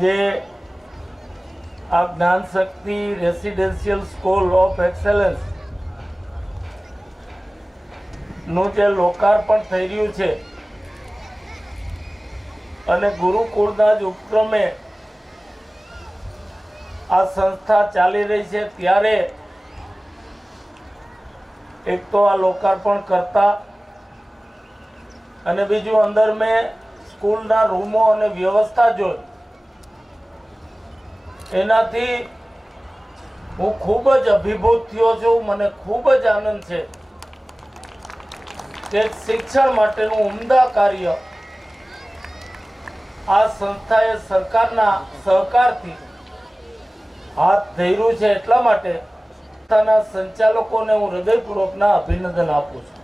આજે આ જ્ઞાન શક્તિ રેસિડેન્શિયલ સ્કૂલ ઓફ એક્સેલન્સ નું જે લોકાર્પણ થઈ રહ્યું છે અને ગુરુકુળના જ ઉપક્રમે આ સંસ્થા ચાલી રહી છે, ત્યારે એક તો આ લોકાર્પણ કરતા અને બીજું અંદર મેં સ્કૂલના રૂમો અને વ્યવસ્થા જોઈ, એનાથી હું ખૂબ જ અભિભૂત થયો છું. મને ખૂબ જ આનંદ છે કે શિક્ષણ માટેનું ઉમદા કાર્ય આ સંસ્થાએ સરકારના સહકારથી હાથ ધર્યું છે. એટલા માટે સંસ્થાના સંચાલકોને હું હૃદયપૂર્વકના અભિનંદન આપું છું.